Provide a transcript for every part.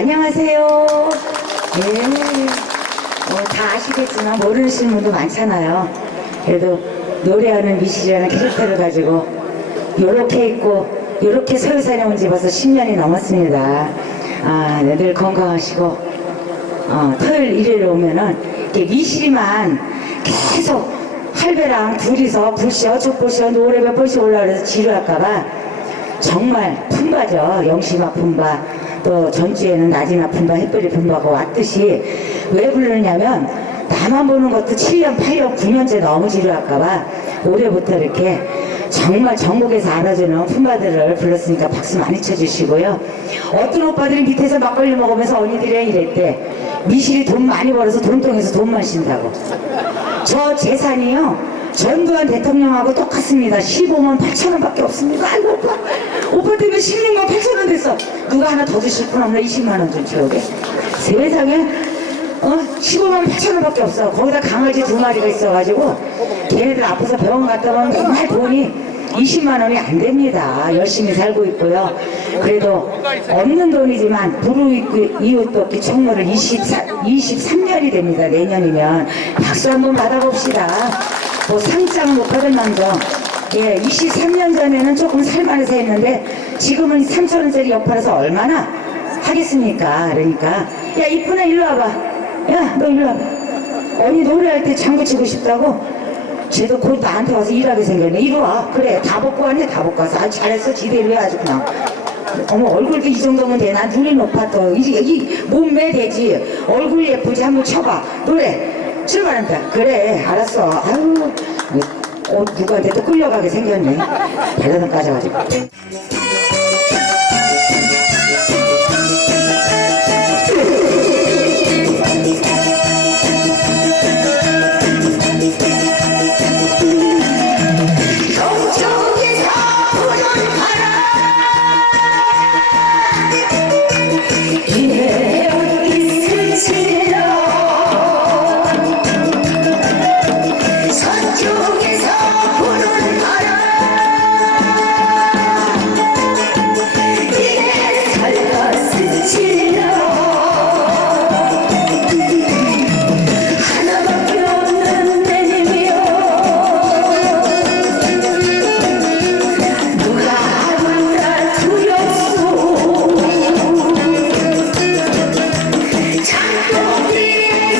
안녕하세요. 예. 어, 다 아시겠지만 모르시는 분도 많잖아요. 그래도 노래하는 미실이라는 캐릭터를 가지고 요렇게 있고 요렇게 서울산에 온 지 벌써 10년이 넘었습니다. 아, 네, 늘 건강하시고 어, 토요일 일요일에 오면은 이렇게 미실이만 계속 할배랑 둘이서 부셔 죽부셔 노래 몇 번씩 올라가서 지루할까봐 정말 품바죠. 영심아 품바. 또 전주에는 낮이나 품바, 햇볕이 품바가 왔듯이 왜 부르냐면 나만 보는 것도 7년, 8년, 9년째 너무 지루할까봐 올해부터 이렇게 정말 전국에서 알아주는 품바들을 불렀으니까 박수 많이 쳐주시고요. 어떤 오빠들이 밑에서 막걸리 먹으면서 언니들이랑 이랬대. 미실이 돈 많이 벌어서 돈통에서 돈만 쉰다고. 저 재산이요. 전두환 대통령하고 똑같습니다. 15만 8천 원밖에 없습니다. 아이고 오빠. 오빠 때문에 16만 8천 원 됐어. 누가 하나 더 주실 분 없나? 20만 원좀 채우게. 세상에 어? 15만 8천 원밖에 없어. 거기다 강아지 두 마리가 있어가지고 걔네들 아파서 병원 갔다 오면 맨날 돈이 20만 원이 안 됩니다. 열심히 살고 있고요. 그래도 없는 돈이지만 불우이웃 이웃 돕기 총무를 24, 23년이 됩니다. 내년이면 박수 한번 받아봅시다. 뭐 상장 못 받을 망정. 예, 23년 전에는 조금 살만해서 했는데 지금은 3천 원짜리 역할에서 얼마나 하겠습니까? 그러니까 야 이쁘나 일로 와봐. 야 너 일로 와봐. 언니 노래할 때 장구 치고 싶다고 쟤도 곧 나한테 와서 일하게 생겼네. 이리 와. 그래. 다 벗고 왔네. 다 벗고 왔어. 아, 잘했어. 지대로 해. 아주 그냥. 어머, 얼굴도 이 정도면 돼. 난 눈이 높아 또. 이, 이 몸매 되지. 얼굴 예쁘지. 한번 쳐봐. 노래. 출발한다. 그래. 알았어. 아유. 어, 누구한테 또 끌려가게 생겼네. 발라당 까져가지고. 동쪽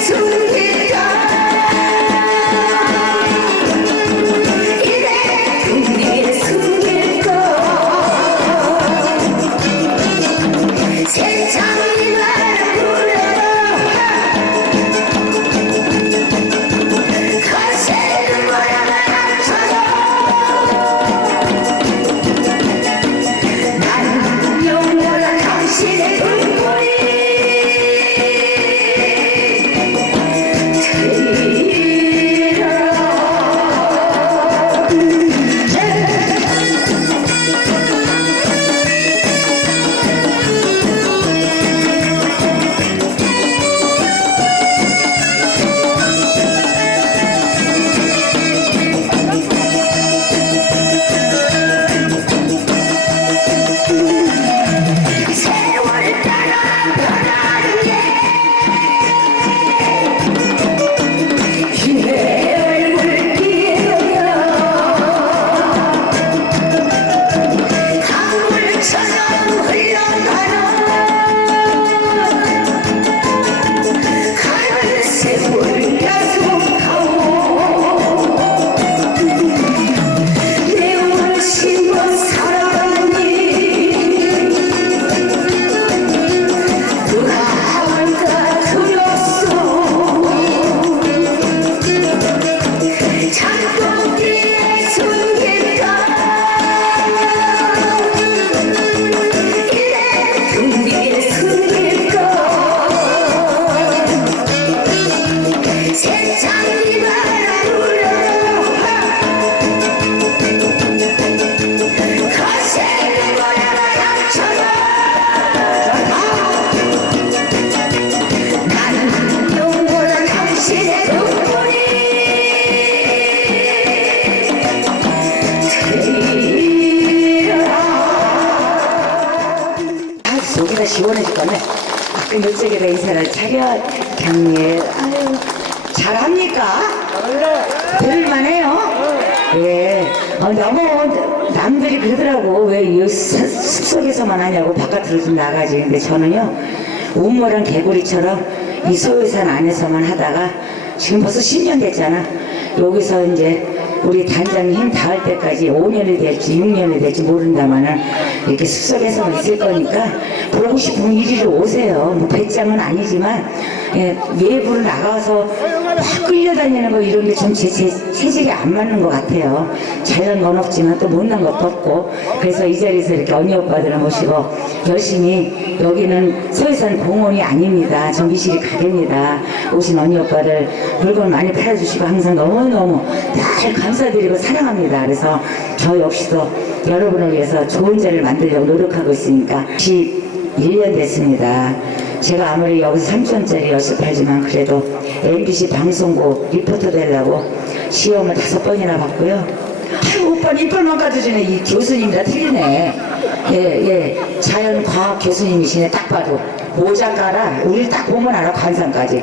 장독이 그 이쪽에다 인사를 차려 경례 아유 잘합니까? 들을만해요? 예. 어, 너무 남들이 그러더라고 왜이 숲속에서만 하냐고 바깥으로 좀 나가지 근데 저는요 우물한 개구리처럼 이 소유산 안에서만 하다가 지금 벌써 10년 됐잖아 여기서 이제 우리 단장님 힘 닿을 때까지 5년이 될지 6년이 될지 모른다마는 이렇게 숲속에서만 있을 거니까 보고 싶으면 이리로 오세요. 뭐 배짱은 아니지만 예, 외부로 나가서 막 끌려다니는 거 이런 게 좀 제 체질이 안 맞는 것 같아요. 잘난 건 없지만 또 못난 것도 없고 그래서 이 자리에서 이렇게 언니 오빠들을 모시고 열심히 여기는 서해산 공원이 아닙니다. 전 미실이 가게입니다. 오신 언니 오빠들 물건 많이 팔아주시고 항상 너무너무 늘 감사드리고 사랑합니다. 그래서 저 역시도 여러분을 위해서 좋은 자리를 만들려고 노력하고 있으니까 11년 됐습니다. 제가 아무리 여기서 3천짜리 연습하지만 그래도 MBC 방송국 리포터 되려고 시험을 다섯 번이나 봤고요. 아유, 오빠는 이빨만 까져주네. 이 교수님이라 틀리네. 예, 예. 자연과학 교수님이시네. 딱 봐도. 모자 깔아. 우리 딱 보면 알아. 관상까지.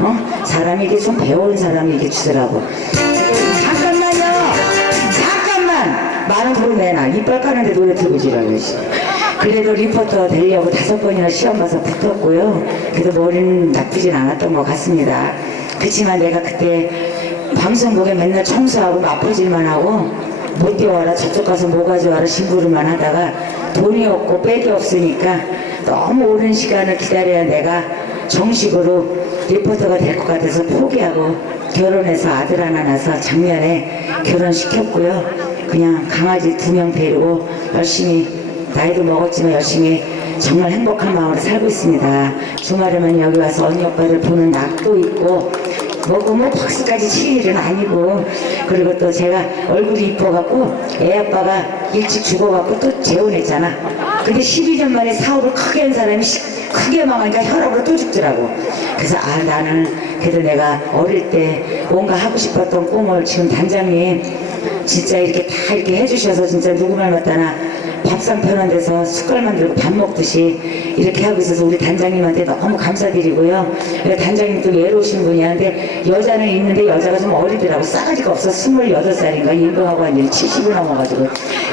어? 사람이 이게 좀 배운 사람이 이게 주더라고. 잠깐만요. 잠깐만. 많은 소리 내놔. 이빨 까는데 노래 틀고 지라고. 씨. 그래도 리포터 되려고 다섯 번이나 시험 봐서 붙었고요. 그래도 머리는 나쁘진 않았던 것 같습니다. 그렇지만 내가 그때 방송국에 맨날 청소하고 나쁘질만 하고 못 뛰어와라 저쪽 가서 뭐 가져와라 심부름만 하다가 돈이 없고 백이 없으니까 너무 오랜 시간을 기다려야 내가 정식으로 리포터가 될 것 같아서 포기하고 결혼해서 아들 하나 낳아서 작년에 결혼시켰고요. 그냥 강아지 두 명 데리고 열심히 나이도 먹었지만 열심히 정말 행복한 마음으로 살고 있습니다. 주말에만 여기 와서 언니 오빠들 보는 낙도 있고 뭐고 뭐 박수까지 칠 일은 아니고 그리고 또 제가 얼굴이 이뻐갖고 애 아빠가 일찍 죽어갖고 또 재혼했잖아. 근데 12년 만에 사업을 크게 한 사람이 시- 크게 망하니까 혈압으로 또 죽더라고. 그래서 아 나는 그래도 내가 어릴 때 뭔가 하고 싶었던 꿈을 지금 단장님 진짜 이렇게 다 이렇게 해주셔서 진짜 누구 말 맞다나 밥상 편한 데서 숟갈 만 들고 밥 먹듯이 이렇게 하고 있어서 우리 단장님한테 너무 감사드리고요. 단장님도 외로우신 분이 한데 여자는 있는데 여자가 좀 어리더라고. 싸가지가 없어. 28살인가 인동하고 한지 70이 넘어가지고.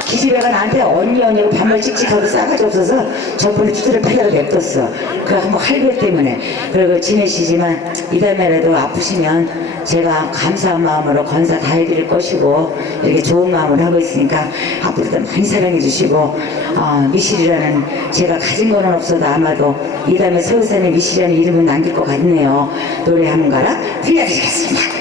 기집애가 나한테 언니 언니고 반말 찍찍하고 싸가지 없어서 저번에 두드려 패려고 냅뒀어. 그 한번 할배 때문에. 그리고 지내시지만 이달에라도 아프시면 제가 감사한 마음으로 건사 다 해드릴 것이고 이렇게 좋은 마음을 하고 있으니까 앞으로도 많이 사랑해 주시고 어, 미실이라는 제가 가진 거는 없어 도 아마도 이 다음에 서울산에 미실이라는 이름을 남길 것 같네요. 노래 한번 가라 들려드리겠습니다